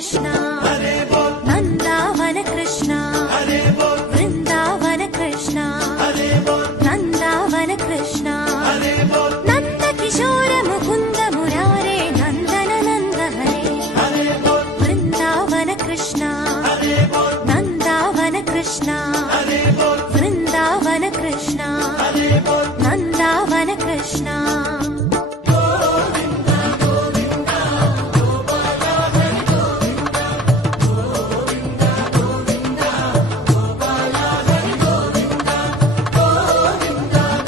कृष्ण नंदावन कृष्ण वृंदावन कृष्ण नंदावन कृष्ण नंद किशोर मुकुंद मुरारे नंदन नंद हरे वृंदावन कृष्ण नंदावन कृष्ण वृंदावन कृष्ण नंदावन कृष्ण